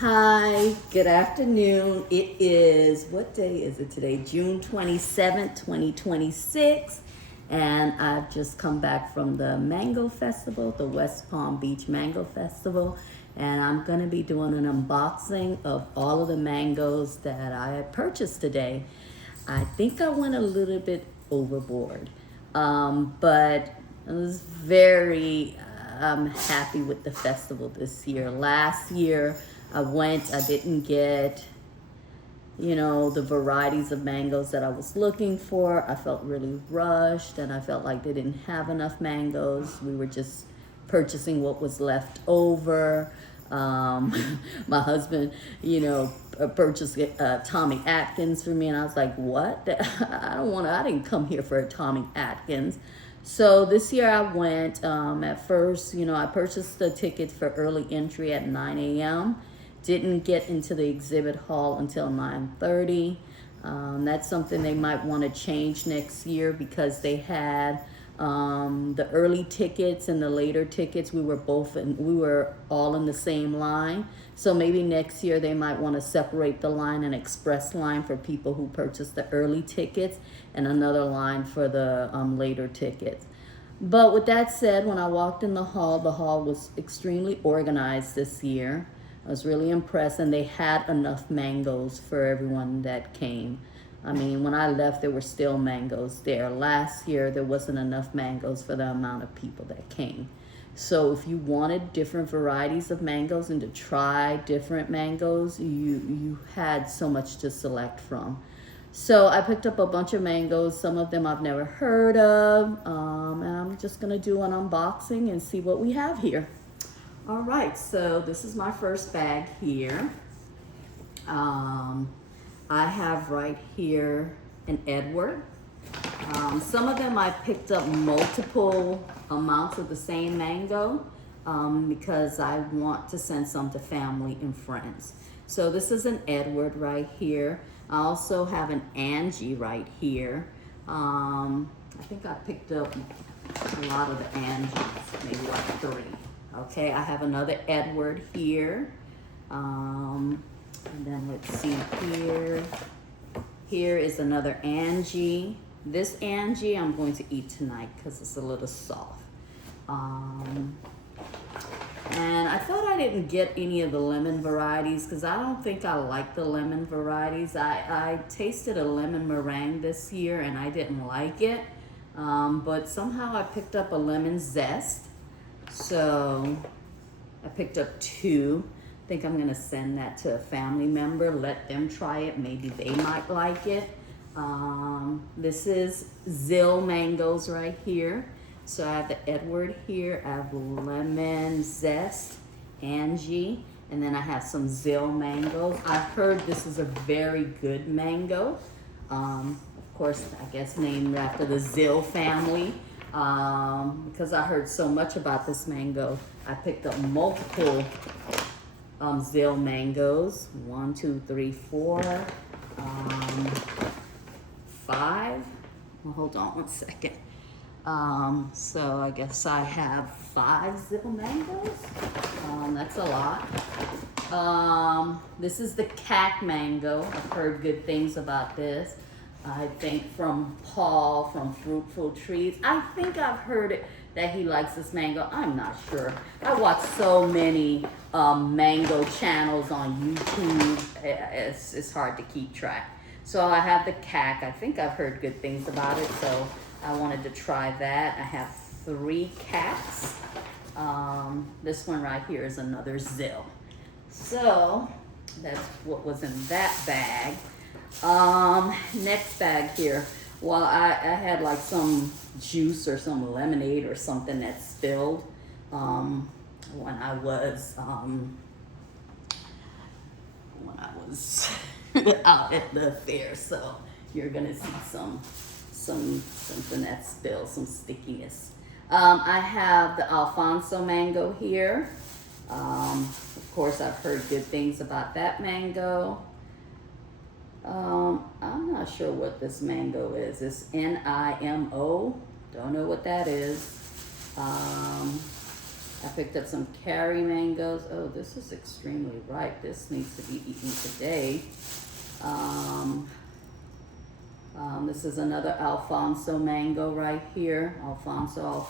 Hi, good afternoon. It is, what day is it today? June 27th, 2026. And I've just come back from the Mango Festival, the West Palm Beach Mango Festival. And I'm going to be doing an unboxing of all of the mangoes that I had purchased today. I think I went a little bit overboard, but I was very happy with the festival this year. Last year, I didn't get, the varieties of mangoes that I was looking for. I felt really rushed and I felt like they didn't have enough mangoes. We were just purchasing what was left over. My husband, purchased Tommy Atkins for me, and I was like, what? I didn't come here for a Tommy Atkins. So this year I went, at first, I purchased the ticket for early entry at 9 a.m. Didn't get into the exhibit hall until 9:30. That's something they might want to change next year because they had the early tickets and the later tickets. We were all in the same line. So maybe next year they might want to separate the line, an express line for people who purchased the early tickets and another line for the later tickets. But with that said, when I walked in the hall was extremely organized this year. I was really impressed, and they had enough mangoes for everyone that came. I mean, when I left, there were still mangoes there. Last year, there wasn't enough mangoes for the amount of people that came. So if you wanted different varieties of mangoes and to try different mangoes, you had so much to select from. So I picked up a bunch of mangoes. Some of them I've never heard of. And I'm just going to do an unboxing and see what we have here. All right, so this is my first bag here. I have right here an Edward. Some of them I picked up multiple amounts of the same mango because I want to send some to family and friends. So this is an Edward right here. I also have an Angie right here. I think I picked up a lot of the Angies, maybe like 3. Okay, I have another Edward here. And then let's see here. Here is another Angie. This Angie I'm going to eat tonight because it's a little soft. And I thought I didn't get any of the lemon varieties because I don't think I like the lemon varieties. I tasted a lemon meringue this year and I didn't like it. But somehow I picked up a lemon zest. So I picked up 2. I think I'm gonna send that to a family member, let them try it. Maybe they might like it. This is Zill mangoes right here. So I have the Edward here, I have lemon zest, Angie, and then I have some Zill mangoes. I've heard this is a very good mango. Of course, I guess named after the Zill family. Because I heard so much about this mango, I picked up multiple Zill mangoes. 1, 2, 3, 4, 5. Well, hold on one second. So I guess I have 5 Zill mangoes. That's a lot. This is the cat mango. I've heard good things about this. I think from Paul from Fruitful Trees. I think I've heard it that he likes this mango. I'm not sure. I watch so many mango channels on YouTube. It's hard to keep track. So I have the cac. I think I've heard good things about it, so I wanted to try that. I have 3 cacs. This one right here is another Zill. So that's what was in that bag. Next bag here. Well, I had like some juice or some lemonade or something that spilled when I was out at the fair. So you're gonna see something that spilled, some stickiness. I have the Alfonso mango here. Of course, I've heard good things about that mango. I'm not sure what this mango is. It's Nimo. Don't know what that is. I picked up some Cari mangoes. Oh, this is extremely ripe. This needs to be eaten today. This is another Alfonso mango right here. Alfonso.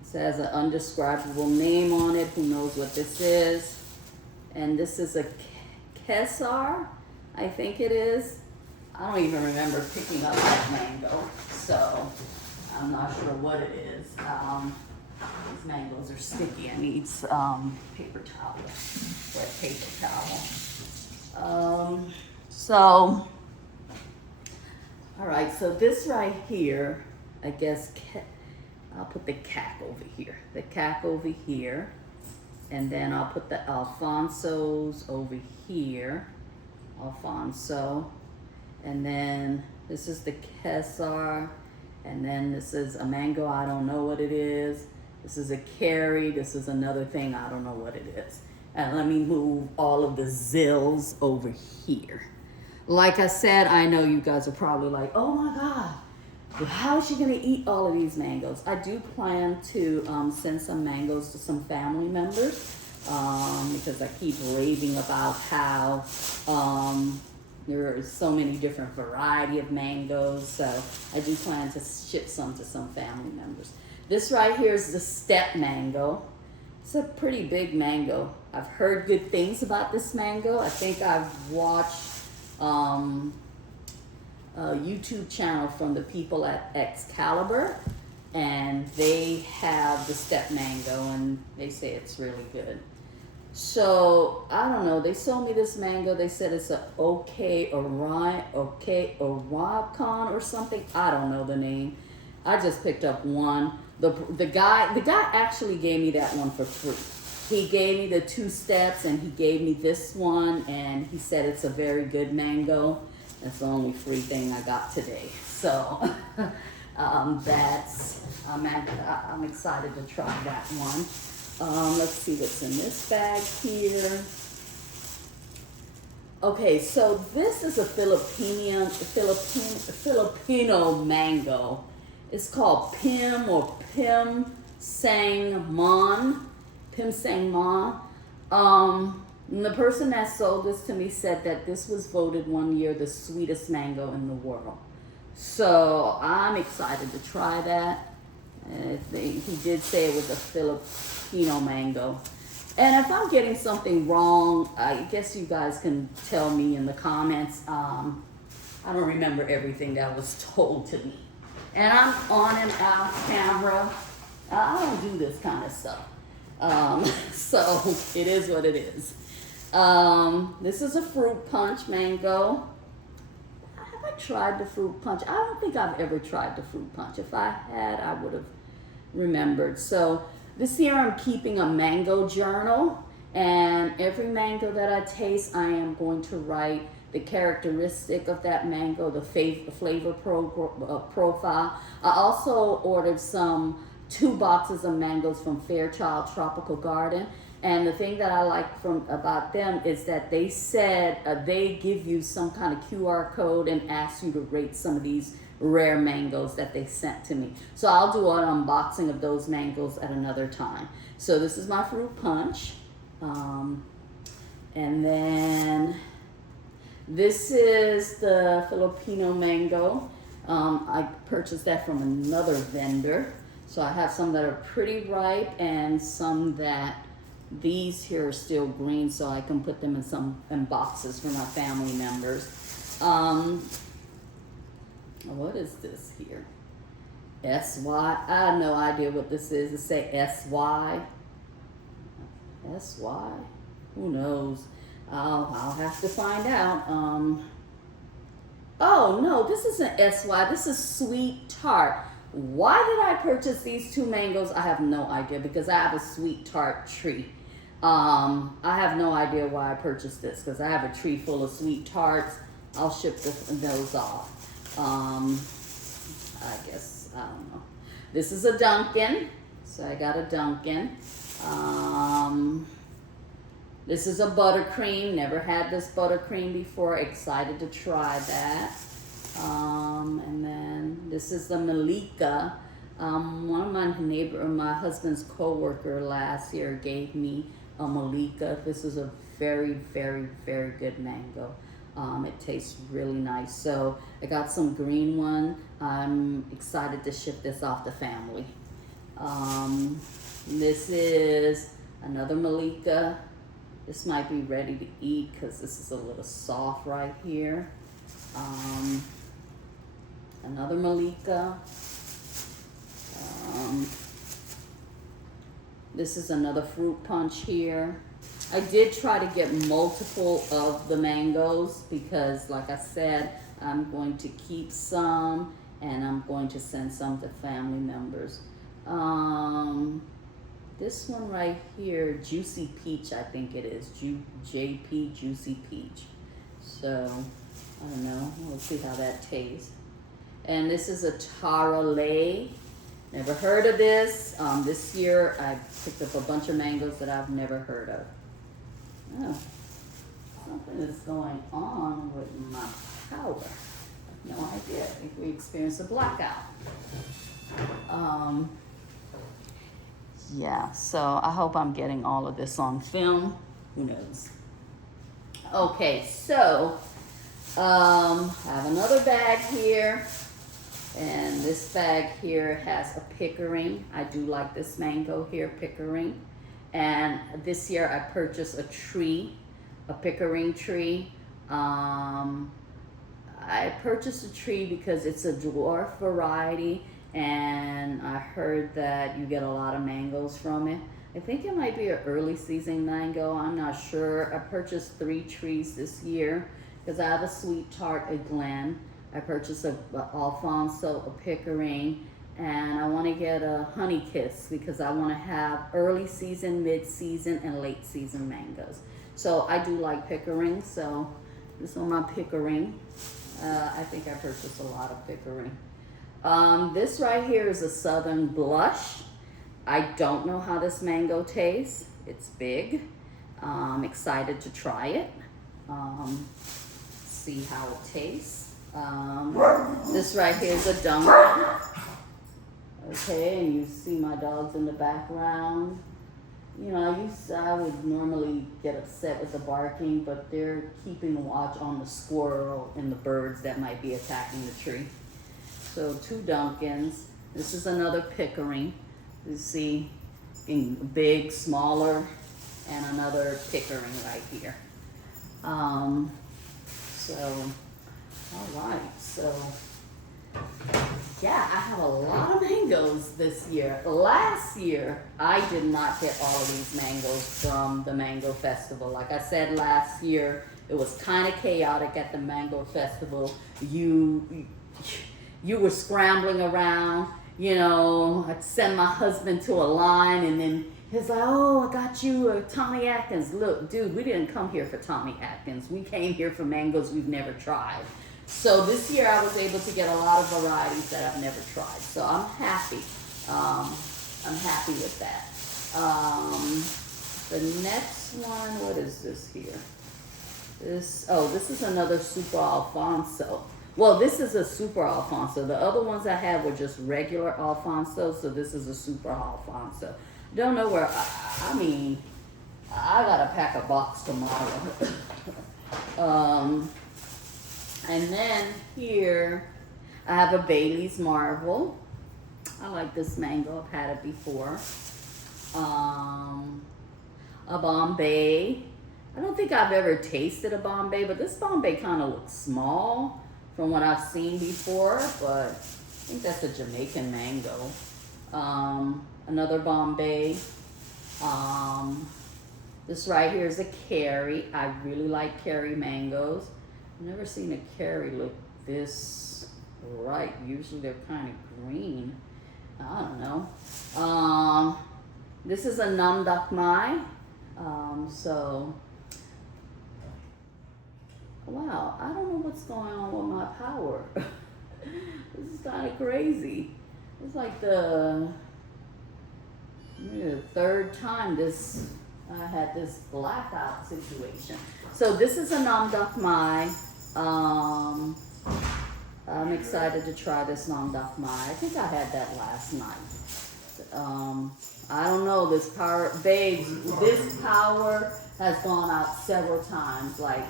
It says an undescribable name on it. Who knows what this is? And this is a Kesar, I think it is. I don't even remember picking up that mango, so I'm not sure what it is. These mangoes are sticky. I need paper towel, wet paper towel. All right, so this right here, I guess, I'll put the cack over here. And then I'll put the Alfonsos over here. Alfonso. And then this is the Kesar. And then this is a mango, I don't know what it is. This is a Cari. This is another thing, I don't know what it is. And let me move all of the Zills over here. Like I said, I know you guys are probably like, oh my God, how is she gonna eat all of these mangoes? I do plan to send some mangoes to some family members because I keep raving about how there are so many different variety of mangoes. So I do plan to ship some to some family members. This right here is the step mango. It's a pretty big mango. I've heard good things about this mango. I think I've watched a YouTube channel from the people at Excalibur, and they have the step mango, and they say it's really good. So I don't know. They sold me this mango. They said it's a Orabcon or something. I don't know the name. I just picked up one. The guy actually gave me that one for free. He gave me the 2 steps, and he gave me this one, and he said it's a very good mango. That's the only free thing I got today. So I'm excited to try that one. Let's see what's in this bag here. Okay, so this is a Filipino mango. It's called Pim Sang Mon. And the person that sold this to me said that this was voted one year the sweetest mango in the world. So I'm excited to try that. He did say it was a Filipino mango. And if I'm getting something wrong, I guess you guys can tell me in the comments. I don't remember everything that was told to me. And I'm on and out camera. I don't do this kind of stuff. So it is what it is. This is a fruit punch mango. Have I tried the fruit punch? I don't think I've ever tried the fruit punch. If I had, I would have remembered. So this year I'm keeping a mango journal, and every mango that I taste, I am going to write the characteristic of that mango, the flavor profile. I also ordered 2 boxes of mangoes from Fairchild Tropical Garden. And the thing that I like about them is that they said they give you some kind of QR code and ask you to rate some of these rare mangoes that they sent to me. So I'll do an unboxing of those mangoes at another time. So this is my fruit punch. And then this is the Filipino mango. I purchased that from another vendor. So I have some that are pretty ripe and some that these here are still green, so I can put them in boxes for my family members. What is this here? SY. I have no idea what this is. It say SY. SY? Who knows? I'll have to find out. Oh no, this isn't SY. This is sweet tart. Why did I purchase these 2 mangoes? I have no idea, because I have a sweet tart tree. I have no idea why I purchased this, because I have a tree full of sweet tarts. I'll ship those off. I guess, I don't know. This is a Dunkin', so I got a Dunkin'. This is a buttercream. Never had this buttercream before. Excited to try that. And then this is the Malika. One of my husband's co-worker last year gave me a Malika. This is a very, very, very good mango. It tastes really nice. So I got some green one. I'm excited to ship this off to family. This is another Malika. This might be ready to eat because this is a little soft right here. Another Malika. This is another fruit punch here. I did try to get multiple of the mangoes because, like I said, I'm going to keep some and I'm going to send some to family members. This one right here, Juicy Peach, I think it is. JP Juicy Peach. So, I don't know. We'll see how that tastes. And this is a Tara Lay. Never heard of this. This year I picked up a bunch of mangoes that I've never heard of. Oh, something is going on with my power. I have no idea. I think we experienced a blackout. Yeah, so I hope I'm getting all of this on film. Who knows? Okay, so I have another bag here. And this bag here has a Pickering. I do like this mango here, Pickering. And this year I purchased a tree, a Pickering tree. I purchased a tree because it's a dwarf variety and I heard that you get a lot of mangoes from it. I think it might be an early season mango, I'm not sure. I purchased 3 trees this year because I have a sweet tart, a Glen. I purchased a Alfonso, a Pickering, and I want to get a Honey Kiss because I want to have early season, mid-season, and late season mangoes. So I do like Pickering, so this is my Pickering. I think I purchased a lot of Pickering. This right here is a Southern Blush. I don't know how this mango tastes. It's big. I'm excited to try it. See how it tastes. This right here is a Dunkin'. Okay, and you see my dogs in the background. You know, I would normally get upset with the barking, but they're keeping watch on the squirrel and the birds that might be attacking the tree. So 2 Dunkins. This is another Pickering. You see, big, smaller, and another Pickering right here. All right, so yeah, I have a lot of mangoes this year. Last year, I did not get all of these mangoes from the Mango Festival. Like I said, last year, it was kind of chaotic at the Mango Festival. You were scrambling around, you know. I'd send my husband to a line and then he's like, oh, I got you a Tommy Atkins. Look, dude, we didn't come here for Tommy Atkins. We came here for mangoes we've never tried. So this year I was able to get a lot of varieties that I've never tried. So I'm happy. I'm happy with that. The next one, what is this here? This is another Super Alfonso. Well, this is a Super Alfonso. The other ones I had were just regular Alfonso, so this is a Super Alfonso. Don't know where, I mean, I gotta pack a box tomorrow. And then here, I have a Bailey's Marvel. I like this mango, I've had it before. A Bombay. I don't think I've ever tasted a Bombay, but this Bombay kind of looks small from what I've seen before, but I think that's a Jamaican mango. Another Bombay. This right here is a Kerry. I really like Kerry mangoes. I've never seen a Kerry look this ripe. Usually they're kind of green. I don't know. This is a Nam Dak Mai. Wow, I don't know what's going on with my power. This is kind of crazy. It's like the 3rd time I had this blackout situation. So this is a Nam Dak Mai. I'm excited to try this Long Dok Mai. I think I had that last night. I don't know, this power, babes, this power has gone out several times. Like,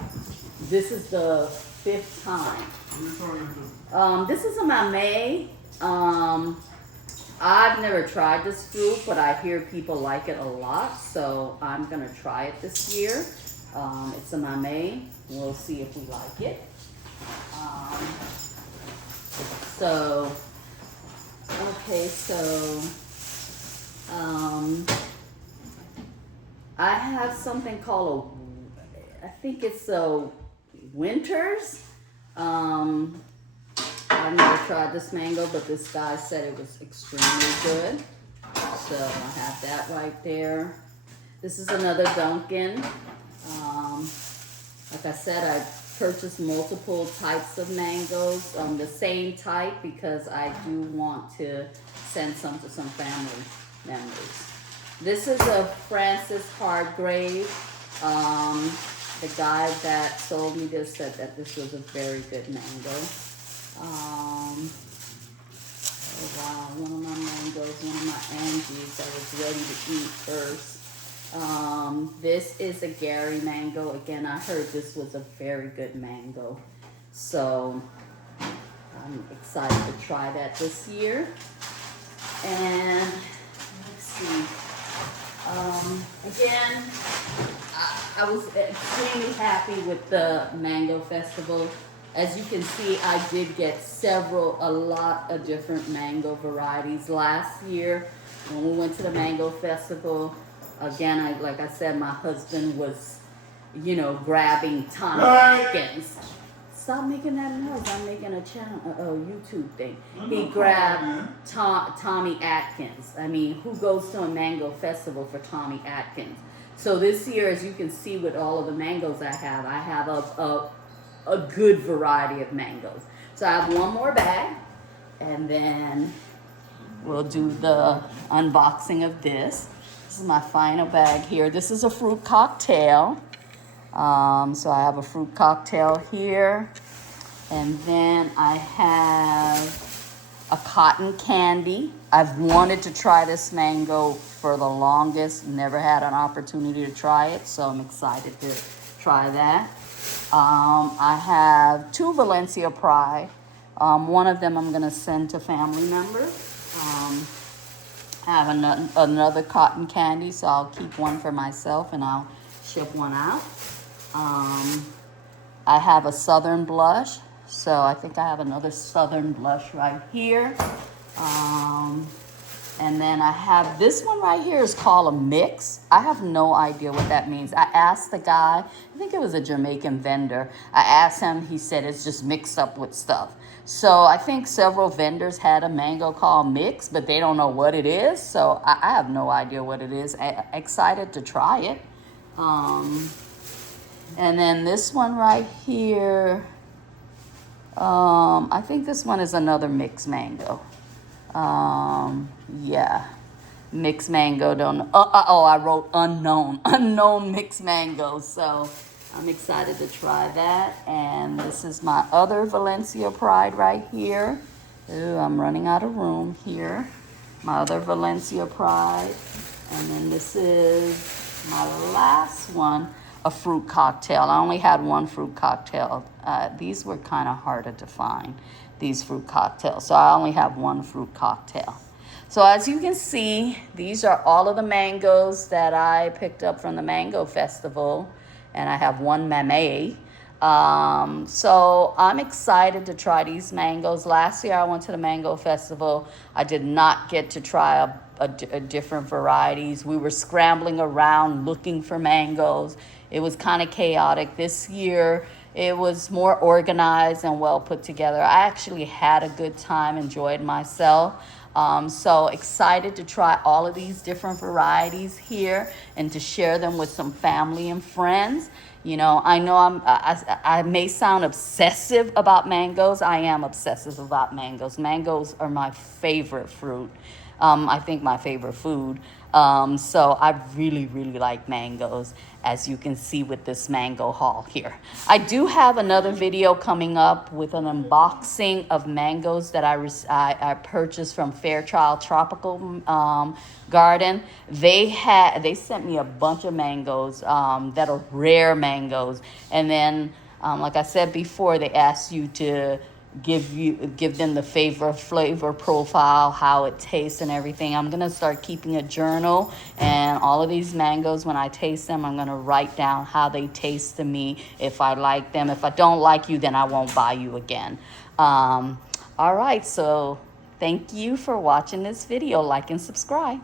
this is the 5th time. This is a mamey. I've never tried this fruit, but I hear people like it a lot, so I'm gonna try it this year. It's a mamey. We'll see if we like it. I have something called I think it's a Winters. I've never tried this mango, but this guy said it was extremely good. So I have that right there. This is another Dunkin'. Like I said, I purchased multiple types of mangoes, the same type, because I do want to send some to some family members. This is a Francis Hardgrave. The guy that sold me this said that this was a very good mango. Oh wow, one of my mangoes, one of my Angies I was ready to eat first. This is a Gary mango. Again, I heard this was a very good mango. So I'm excited to try that this year. And let's see. Again, I was extremely happy with the Mango Festival. As you can see, I did get a lot of different mango varieties last year when we went to the Mango Festival. Again, like I said, my husband was, grabbing Tommy Atkins. Stop making that noise. I'm making a YouTube thing. He grabbed Tommy Atkins. I mean, who goes to a mango festival for Tommy Atkins? So this year, as you can see with all of the mangoes I have a good variety of mangoes. So I have one more bag, and then we'll do the unboxing of this. This is my final bag here. This is a fruit cocktail. So I have a fruit cocktail here. And then I have a cotton candy. I've wanted to try this mango for the longest. Never had an opportunity to try it, so I'm excited to try that. I have 2 Valencia Pride. One of them I'm going to send to family members. I have another cotton candy, so I'll keep one for myself and I'll ship one out. I have a Southern Blush, so I think I have another Southern Blush right here. And then I have this one right here is called a mix. I have no idea what that means. I asked the guy, I think it was a Jamaican vendor. I asked him, he said it's just mixed up with stuff. So I think several vendors had a mango called mix, but they don't know what it is. So I have no idea what it is. Excited to try it. And then this one right here, I think this one is another mixed mango. Yeah, mixed mango. I wrote unknown mixed mango. So I'm excited to try that. And this is my other Valencia Pride right here. Ooh, I'm running out of room here. My other Valencia Pride. And then this is my last one, a fruit cocktail. I only had one fruit cocktail. These were kind of harder to find, these fruit cocktails. So I only have one fruit cocktail. So as you can see, these are all of the mangoes that I picked up from the Mango Festival. And I have one mamey. So I'm excited to try these mangoes. Last year I went to the Mango Festival. I did not get to try a different varieties. We were scrambling around looking for mangoes. It was kind of chaotic. This year it was more organized and well put together. I actually had a good time, enjoyed myself. So excited to try all of these different varieties here and to share them with some family and friends. I know I may sound obsessive about mangoes. I am obsessive about mangoes. Mangoes are my favorite fruit. I think my favorite food. So I really, really like mangoes, as you can see with this mango haul here. I do have another video coming up with an unboxing of mangoes that I purchased from Fairchild Tropical Garden. They sent me a bunch of mangoes that are rare mangoes, and then like I said before, they asked you to give them the flavor profile, how it tastes and everything. I'm gonna start keeping a journal, and all of these mangoes, when I taste them, I'm gonna write down how they taste to me, if I like them. If I don't like you, then I won't buy you again. All right, so thank you for watching this video. Like and subscribe.